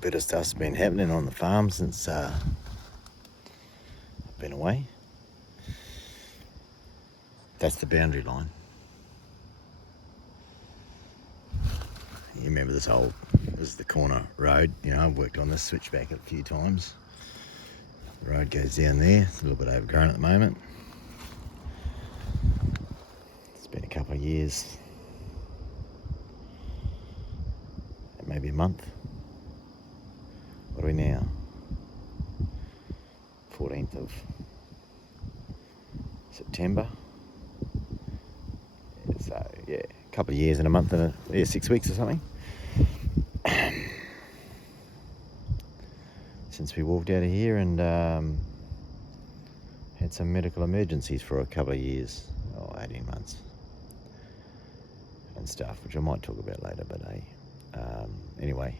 bit of stuff's been happening on the farm since I've been away. That's the boundary line. You remember this is the corner road. You know, I've worked on this switchback a few times. The road goes down there. It's a little bit overgrown at the moment. It's been a couple of years, maybe a month. What are we now? 14th of September. So yeah, a couple of years and a month and 6 weeks or something since we walked out of here, and had some medical emergencies for a couple of years, 18 months and stuff, which I might talk about later. But anyway,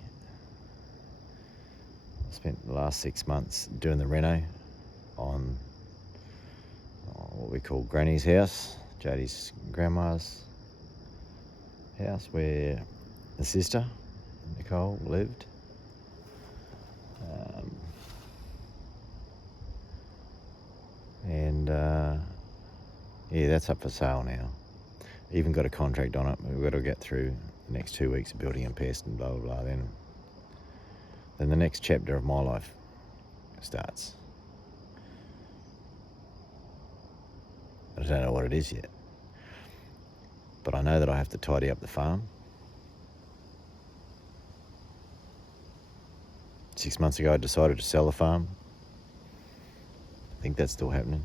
I spent the last 6 months doing the reno on what we call Granny's house, Jodie's grandma's house, where the sister, Nicole, lived. Yeah, that's up for sale now. Even got a contract on it. We've got to get through the next 2 weeks of building and pest and blah, blah, blah. Then the next chapter of my life starts. I don't know what it is yet. But I know that I have to tidy up the farm. 6 months ago, I decided to sell the farm. I think that's still happening.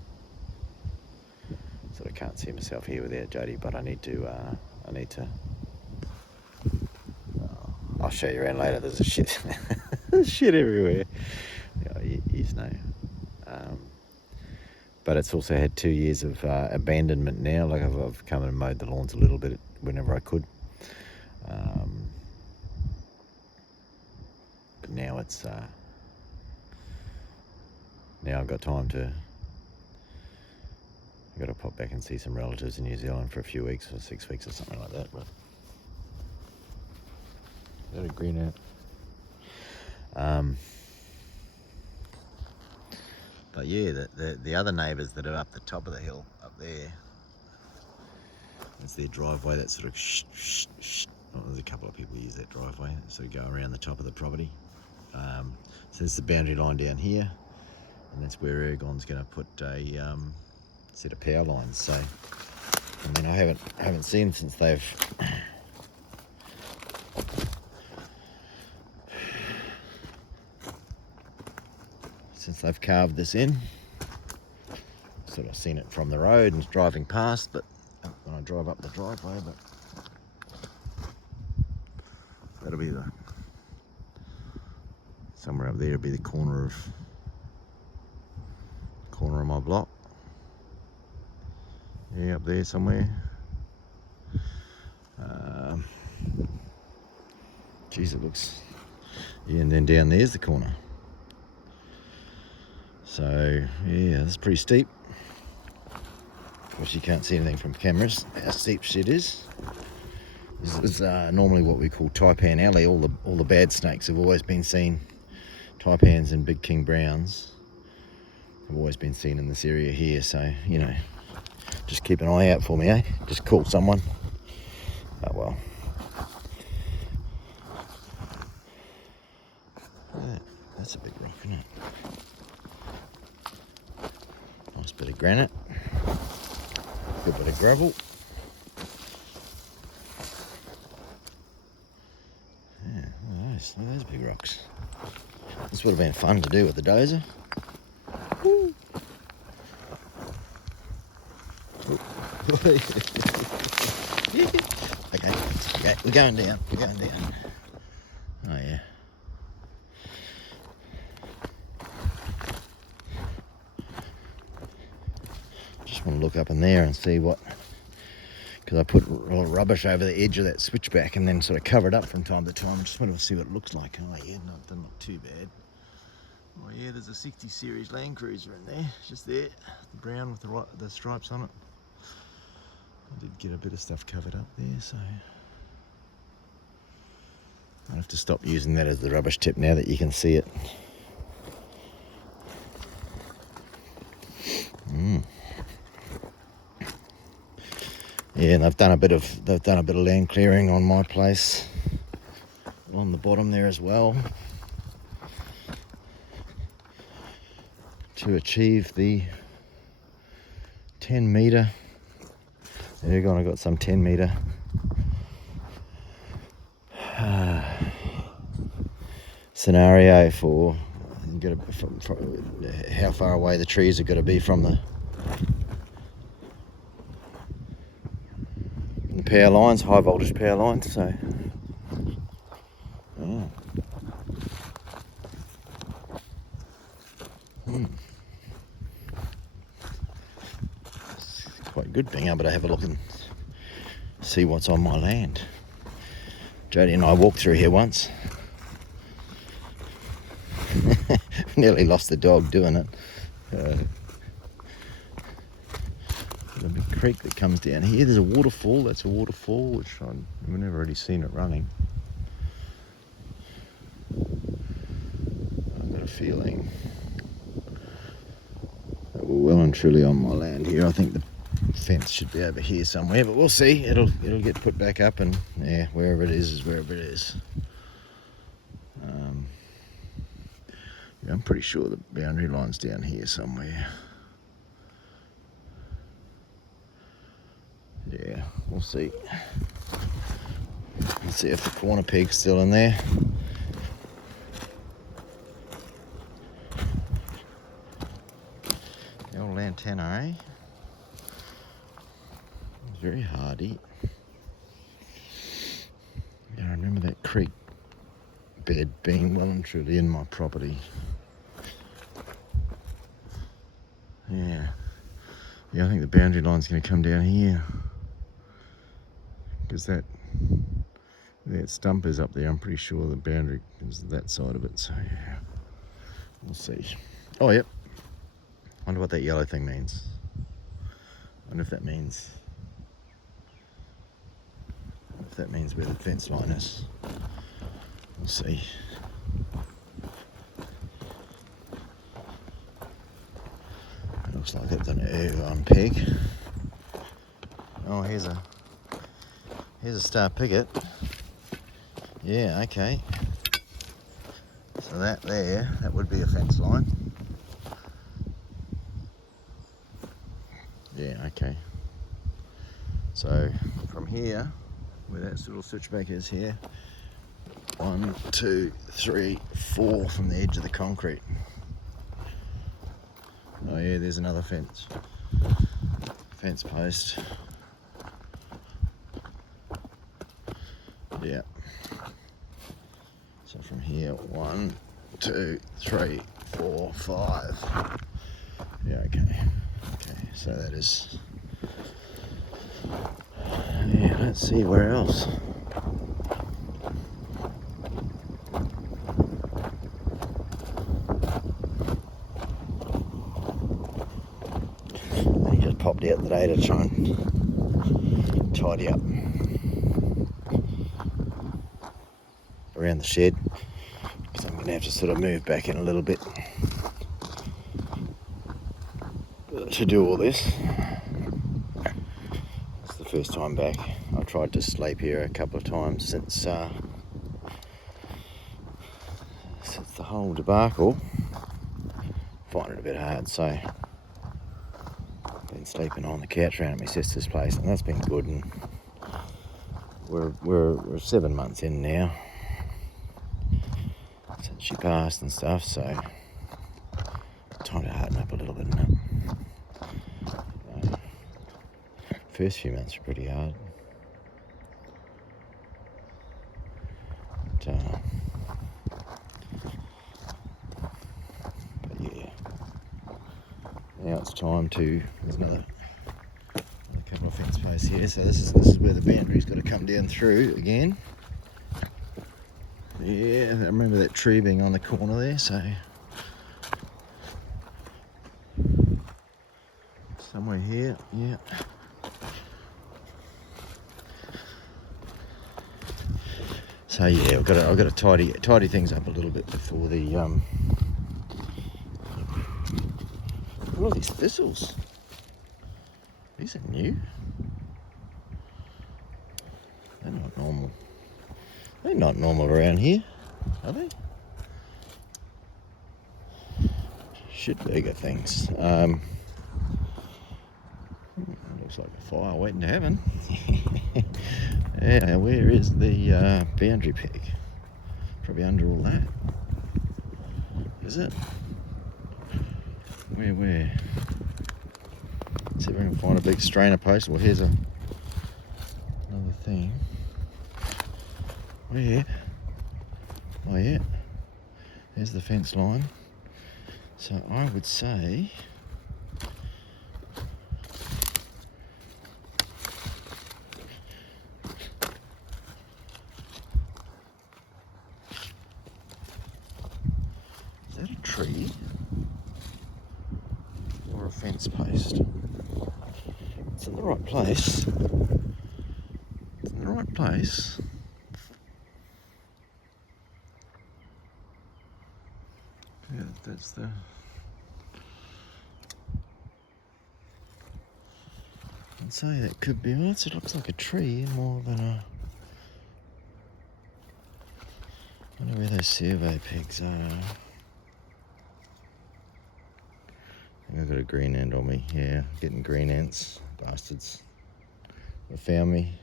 So I can't see myself here without Jodie, but I need to. I'll show you around later. There's a shit, there's shit everywhere. You know. But it's also had 2 years of abandonment now. Like I've come and mowed the lawns a little bit whenever I could. But now it's now I've got time to. I've got to pop back and see some relatives in New Zealand for a few weeks or 6 weeks or something like that. But is that a green out? But yeah, the other neighbours that are up the top of the hill up there, that's their driveway. That sort of there's a couple of people use that driveway, sort of go around the top of the property. So there's the boundary line down here, and that's where Ergon's going to put a set of power lines. So, I mean, I haven't seen since they've carved this in. Sort of seen it from the road and driving past, but when I drive up the driveway, but that'll be somewhere up there. Will be the corner of my block. Yeah, up there somewhere. Geez, it looks. Yeah, and then down there's the corner. So yeah, that's pretty steep. Of course, you can't see anything from cameras how steep shit is. This is normally what we call taipan alley. All the bad snakes have always been seen. Taipans and big king browns have always been seen in this area here. So you know, just keep an eye out for me, eh? Just call someone. Oh well. That's a big rock, isn't it? Nice bit of granite. Good bit of gravel. Yeah, look at those big rocks. This would have been fun to do with the dozer. Woo. Okay, we're going down. Oh yeah. Just want to look up in there and see what, because I put a lot of rubbish over the edge of that switchback and then sort of cover it up from time to time. I just want to see what it looks like. Oh yeah, not too bad. Oh yeah, there's a 60 series Land Cruiser in there, just there, the brown with the stripes on it. I did get a bit of stuff covered up there, so I'll have to stop using that as the rubbish tip now that you can see it. Yeah, and they've done a bit of land clearing on my place, on the bottom there as well, to achieve the 10 metre. There you go, I got some 10 metre scenario for how far away the trees are going to be from the power lines, high voltage power lines. So it's quite good being able to have a look and see what's on my land. Jodie and I walked through here once. Nearly lost the dog doing it. There's a big creek that comes down here. There's a waterfall. That's a waterfall, which I've never really seen it running. I've got a feeling that we're well and truly on my land here. I think the fence should be over here somewhere, but we'll see. It'll get put back up, and yeah, wherever it is wherever it is. Yeah, I'm pretty sure the boundary line's down here somewhere. Yeah, we'll see. Let's see if the corner peg's still in there. The old lantana, eh? It's very hardy. Yeah, I remember that creek bed being well and truly in my property. Yeah, I think the boundary line's going to come down here, because that stump is up there. I'm pretty sure the boundary is that side of it, so yeah, we'll see. Oh, yep. Wonder what that yellow thing means. Wonder if that means where the fence line is. We'll see. Looks like it's an err peg. Oh, here's a star picket. Yeah, okay. So that would be a fence line. Yeah, okay. So from here, where that little switchback is here, 1, 2, 3, 4 from the edge of the concrete. Oh yeah, there's another fence post. Yeah. So from here, 1, 2, 3, 4, 5. Yeah, okay. So that is. Yeah, let's see where else. He just popped out today to try and tidy up around the shed, because I'm going to have to sort of move back in a little bit to do all this. It's the first time back. I've tried to sleep here a couple of times since the whole debacle. Find it a bit hard, so I've been sleeping on the couch around at my sister's place, and that's been good. And we're 7 months in now since she passed and stuff, so time to harden up a little bit. First few months were pretty hard. But yeah, now it's time to. There's another couple of fence posts here, so this is where the boundary's got to come down through again. Yeah, I remember that tree being on the corner there, so somewhere here, yeah. So yeah, I've got to tidy things up a little bit before the What are these thistles? These are new. They're not normal. They're not normal around here, are they? Shitburger things. Looks like a fire waiting to happen. Yeah, where is the boundary peg? Probably under all that. Is it? Where? See if we can find a big strainer post. Well, here's another thing. Where? Oh yeah. There's the fence line. So I would say is that a tree or a fence post? It's in the right place. It's in the right place. Yeah, that's the... I'd say that could be... Well, it looks like a tree more than a... I wonder where those survey pegs are. I think I've got a green ant on me. Yeah, getting green ants. Bastards. They found me.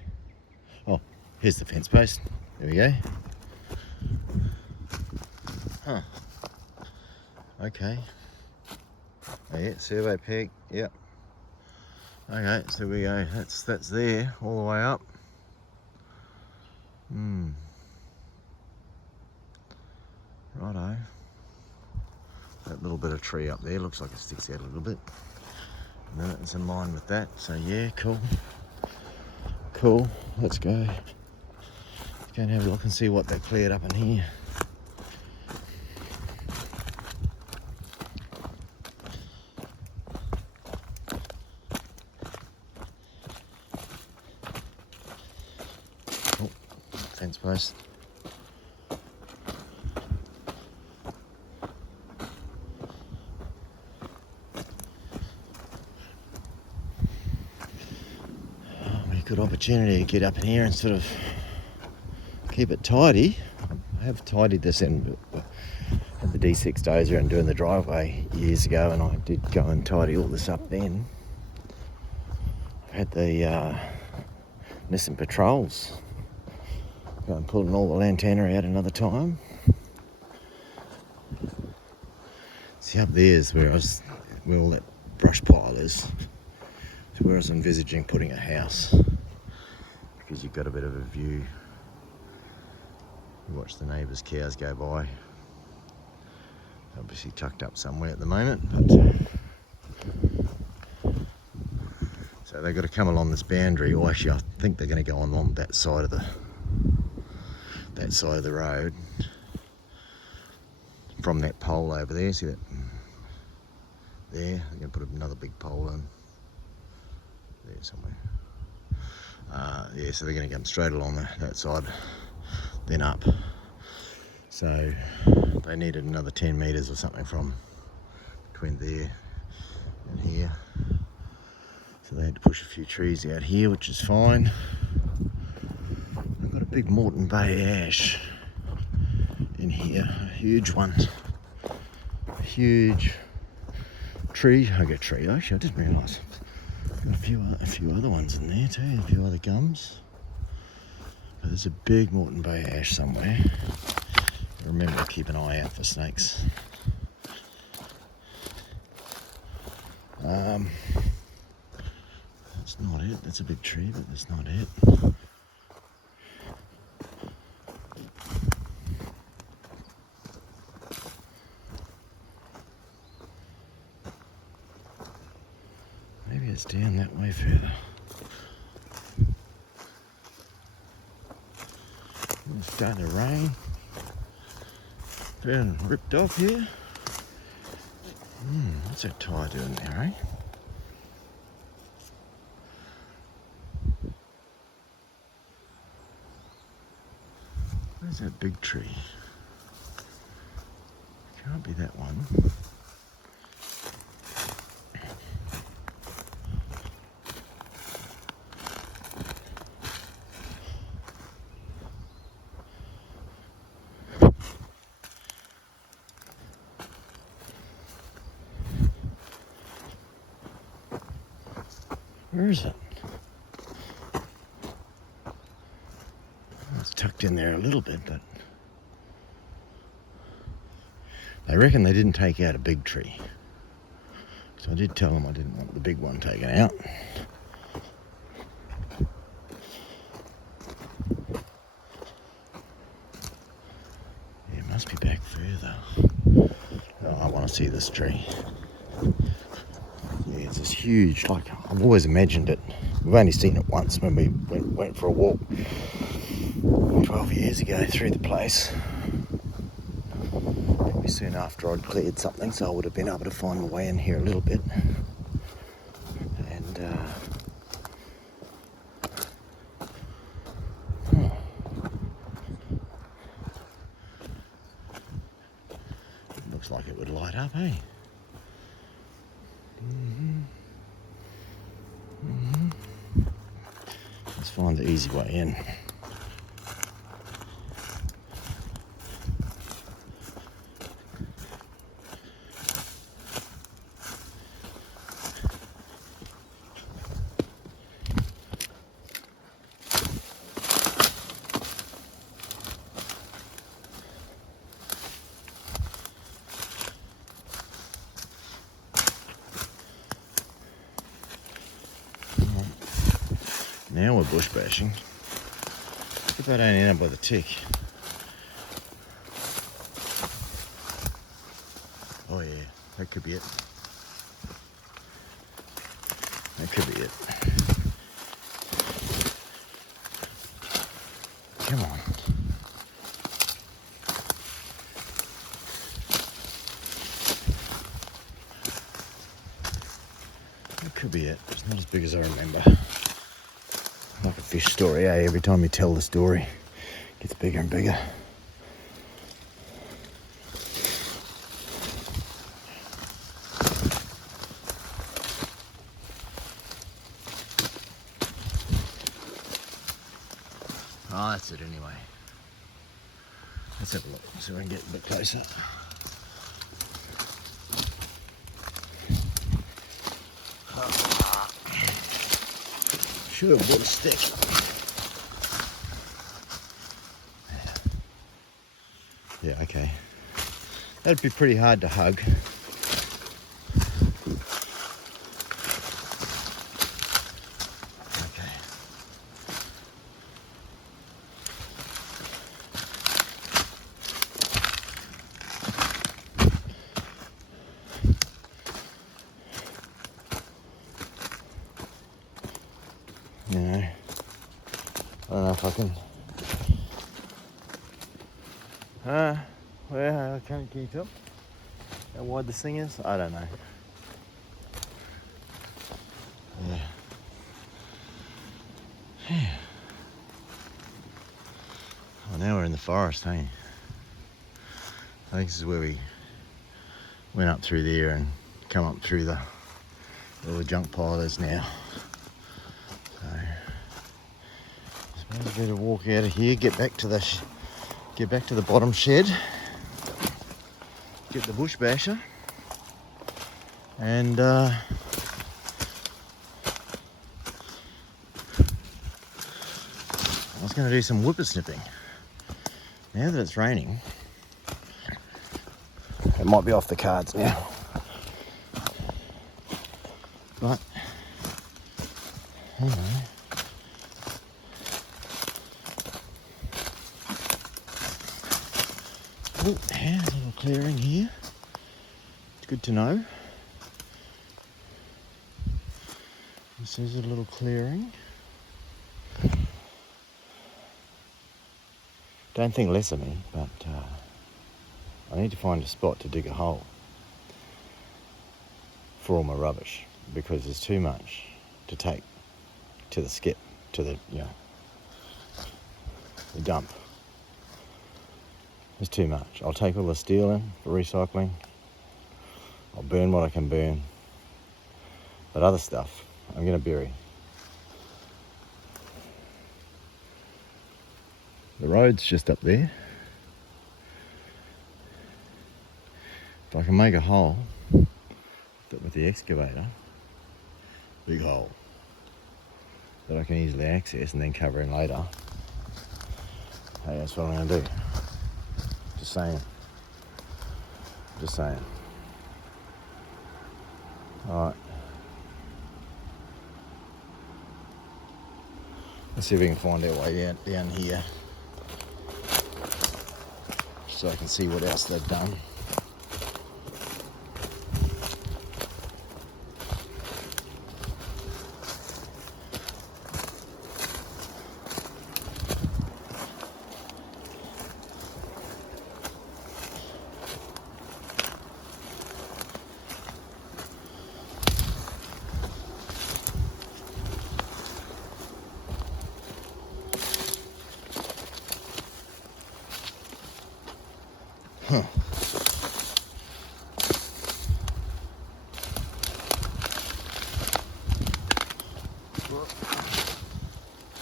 Oh, here's the fence post. There we go. Huh. Okay. Oh, yeah, survey peg. Yep. Okay, so we go. That's there all the way up. Righto. That little bit of tree up there looks like it sticks out a little bit. No, it's in line with that. So yeah, cool. Cool. Let's go. Go and have a look and see what they cleared up in here. Oh, fence post. Good opportunity to get up in here and sort of keep it tidy. I have tidied this in, but had the D6 dozer and doing the driveway years ago, and I did go and tidy all this up then. I had the Nissan Patrols go and pulling all the lantana out another time. See, up there is where all that brush pile is. It's where I was envisaging putting a house, because you've got a bit of a view. You watch the neighbours' cows go by. Obviously tucked up somewhere at the moment, but so they've got to come along this boundary. Or actually, I think they're going to go along that side of the road from that pole over there. See that? There, they're going to put another big pole in there somewhere. Yeah, so they're going to come straight along that side, then up. So they needed another 10 metres or something from between there and here. So they had to push a few trees out here, which is fine. I've got a big Moreton Bay ash in here, a huge one. A huge tree, actually I didn't realise. Got a few other ones in there too, a few other gums. But there's a big Moreton Bay ash somewhere. Remember to keep an eye out for snakes. That's not it. That's a big tree, but that's not it. Maybe it's down that way further. It's starting to rain. Been ripped off here. What's that tyre doing there, eh? that big tree? Can't be that one. Where is it? It's tucked in there a little bit, but I reckon they didn't take out a big tree. So I did tell them I didn't want the big one taken out. Yeah, it must be back further. Oh, I want to see this tree. Yeah, it's this huge, like, I've always imagined it. We've only seen it once when we went for a walk 12 years ago through the place. Probably soon after I'd cleared something, so I would have been able to find my way in here a little bit. And looks like it would light up, eh? Let's find the easy way in. Now we're bush bashing. If I don't end up with a tick. Oh yeah, that could be it. That could be it. Come on. That could be it. It's not as big as I remember. Like a fish story, eh? Every time you tell the story, it gets bigger and bigger. Oh, that's it anyway. Let's have a look so we can get a bit closer. Should have bought a stick. Yeah, okay. That'd be pretty hard to hug. Okay. You know, I don't know if I can. Well, can you tell how wide this thing is? I don't know. Yeah. Well, now we're in the forest, hey? I think this is where we went up through there and come up through the little junk pile is now. So, I suppose I better walk out of here, get back to the bottom shed, get the bush basher, and I was going to do some whippersnipping. Now that it's raining, it might be off the cards now. But, you know, oh, there's a little clearing here. It's good to know. This is a little clearing. Don't think less of me, but I need to find a spot to dig a hole for all my rubbish, because there's too much to take to the skip, to the, you know, the dump. It's too much. I'll take all the steel in for recycling. I'll burn what I can burn. But other stuff, I'm going to bury. The road's just up there. If I can make a hole with the excavator, big hole, that I can easily access and then cover in later, hey, that's what I'm going to do. Just saying. Just saying. Alright. Let's see if we can find our way down here so I can see what else they've done. Huh.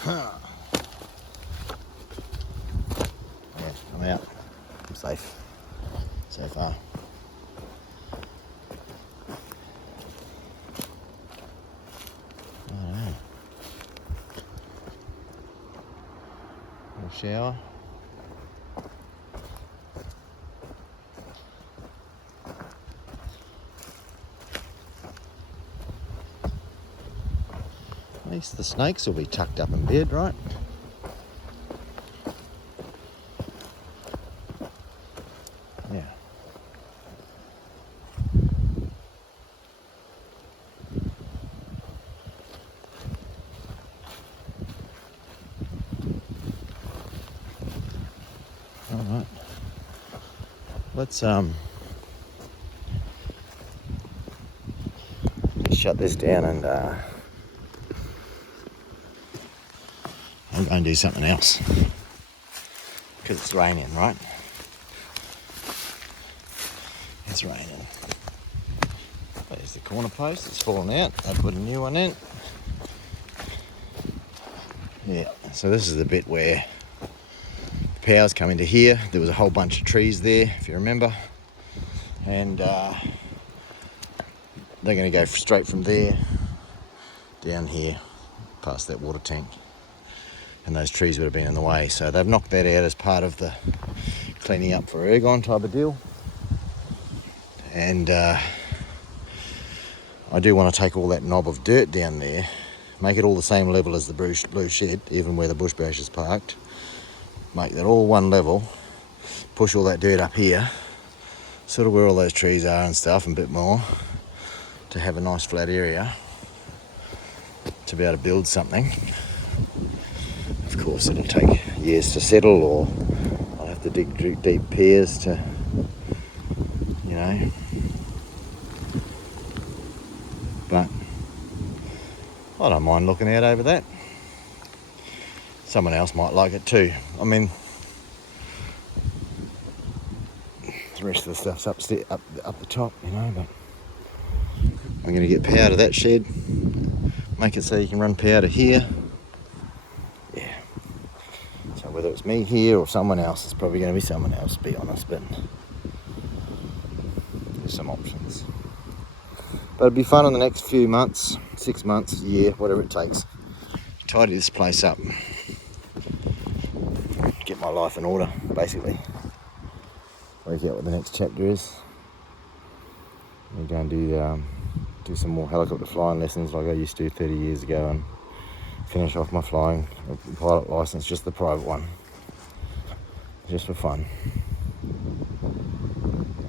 Huh. Yeah, I'm out. I'm safe. So far. I don't know. Little shower. At least the snakes will be tucked up in bed, right? Yeah. All right. Let's shut this down and I'm going to do something else because it's raining, right? It's raining. There's the corner post, it's fallen out. I put a new one in. Yeah, so this is the bit where the power's come into here. There was a whole bunch of trees there, if you remember. And they're going to go straight from there down here past that water tank. And those trees would have been in the way. So they've knocked that out as part of the cleaning up for ergon type of deal. And I do want to take all that knob of dirt down there, make it all the same level as the blue shed, even where the bush bash is parked. Make that all one level, push all that dirt up here, sort of where all those trees are and stuff, and a bit more, to have a nice flat area to be able to build something. Of course, it'll take years to settle, or I'll have to dig deep piers to, you know. But I don't mind looking out over that. Someone else might like it too. I mean, the rest of the stuff's upstairs, up the top, you know. But I'm going to get power to that shed, make it so you can run power to here. Yeah. So whether it's me here or someone else, it's probably going to be someone else, to be honest. But there's some options. But it'll be fun in the next few months, 6 months, a year, whatever it takes. Tidy this place up. Get my life in order, basically. Work out what the next chapter is. I'm going to do some more helicopter flying lessons like I used to 30 years ago, and finish off my flying pilot license, just the private one, just for fun.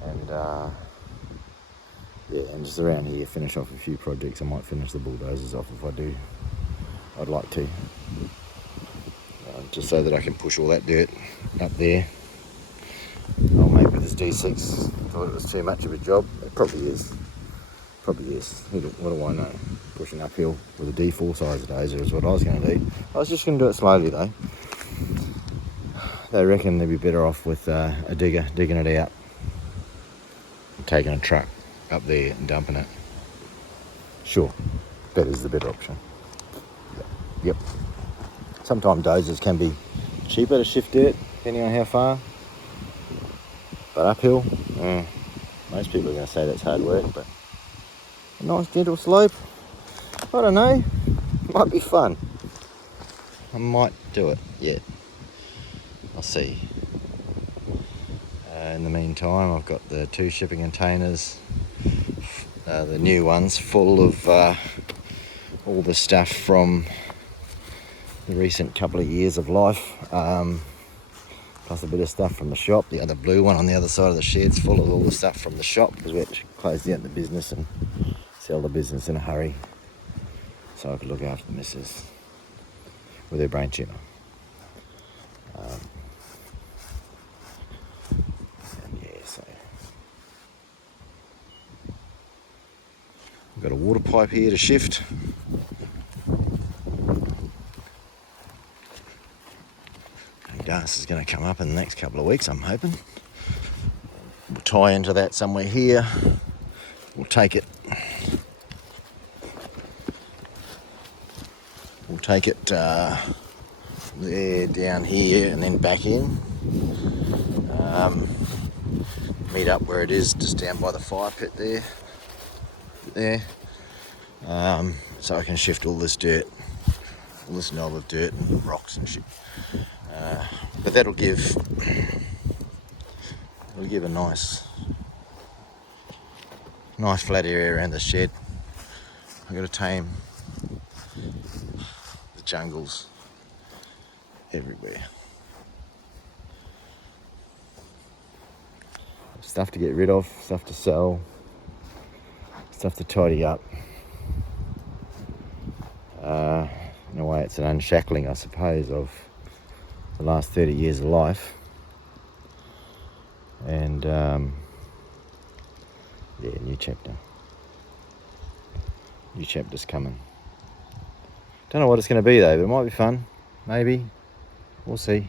And yeah, and just around here finish off a few projects. I might finish the bulldozers off if I do. I'd like to, just so that I can push all that dirt up there. Oh, maybe with this D6 thought it was too much of a job. It probably is. Probably is. What do I know? Pushing uphill with a D4 size dozer is what I was going to do. I was just going to do it slowly though. they reckon they'd be better off with a digger digging it out, taking a truck up there and dumping it. Sure, that is the better option. Yep. Sometimes dozers can be cheaper to shift dirt, depending on how far. But uphill, most people are going to say that's hard work, but a nice gentle slope, I don't know, might be fun. I might do it, yeah. I'll see. In the meantime, I've got the 2 shipping containers, the new ones, full of all the stuff from the recent couple of years of life, plus a bit of stuff from the shop. The other blue one on the other side of the shed's full of all the stuff from the shop, because we had to close down the business and sell the business in a hurry so I could look after the missus with her brain tumour. And yeah, so I've got a water pipe here to shift. Gas is going to come up in the next couple of weeks, I'm hoping. We'll tie into that somewhere here. We'll take it. There, down here, and then back in. Meet up where it is, just down by the fire pit there. So I can shift all this dirt, all this knob of dirt and rocks and shit. But that'll give a nice flat area around the shed. I've got to tame the jungles everywhere. Stuff to get rid of, stuff to sell, stuff to tidy up. In a way, it's an unshackling, I suppose, of the last 30 years of life. And new chapter. New chapter's coming. Don't know what it's going to be though, but it might be fun. Maybe. We'll see.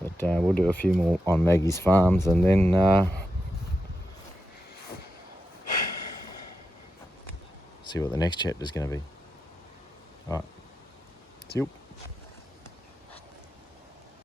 But we'll do a few more on Maggie's farms, and then see what the next chapter's going to be. Alright. See you.